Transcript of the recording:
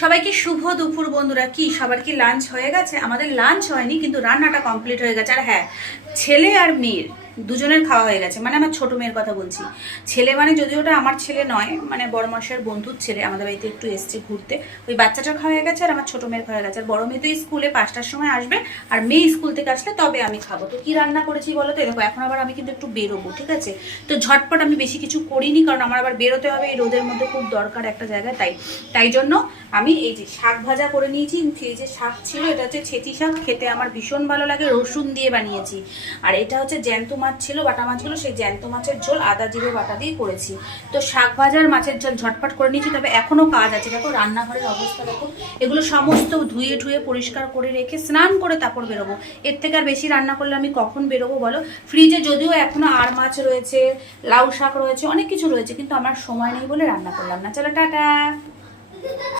সবাইকে শুভ দুপুর বন্ধুরা। কি সবার কি লাঞ্চ হয়ে গেছে? আমাদের লাঞ্চ হয়নি, কিন্তু রান্নাটা কমপ্লিট হয়ে গেছে। আর হ্যাঁ, ছেলে আর মেয়ের দুজনের খাওয়া হয়ে গেছে। মানে আমার ছোট মেয়ের কথা বলছি। ছেলে মানে যদিও ওটা আমার ছেলে নয়, মানে বড় মাসের বন্ধুর ছেলে আমাদের বাড়িতে একটু এসছে ঘুরতে। ওই বাচ্চাটার খাওয়া হয়ে গেছে আর আমার ছোট মেয়ের খাওয়া হয়ে গেছে। আর বড় মেয়ে তো স্কুলে 5টার সময় আসবে, আর মেয়ে স্কুল থেকে আসলে তবে আমি খাবো। তো কি রান্না করেছি বলো তো? দেখো, এখন আবার আমি কিন্তু একটু বেরোবো, ঠিক আছে? তো ঝটপট আমি বেশি কিছু করিনি, কারণ আমার আবার বেরোতে হবে এই রোদের মধ্যে, খুব দরকার একটা জায়গায়। তাই জন্য আমি এই যে শাক ভাজা করে নিয়েছি। ফ্রিজে শাক ছিল, এটা হচ্ছে ছেঁচি শাক, খেতে আমার ভীষণ ভালো লাগে, রসুন দিয়ে বানিয়েছি। আর এটা হচ্ছে জ্যান্ত মাছ ছিল, বাটা মাছগুলো, সেই জ্যান্ত মাছের ঝোল আদা জিরে বাটা দিয়ে করেছি। তো শাক ভাজার মাছের ঝোল ঝটপট করে নিয়েছি। তবে এখনো কাজ আছে। দেখো রান্নাঘরের অবস্থা দেখো, এগুলো সমস্ত ধুয়ে ঠুয়ে পরিষ্কার করে রেখে স্নান করে তারপর বেরোবো। এর থেকে আর বেশি রান্না করলে আমি কখন বেরোবো বলো? ফ্রিজে যদিও এখনো আর মাছ রয়েছে, লাউ শাক রয়েছে, অনেক কিছু রয়েছে, কিন্তু আমার সময় নেই বলে রান্না করলাম না। চলো টাটা।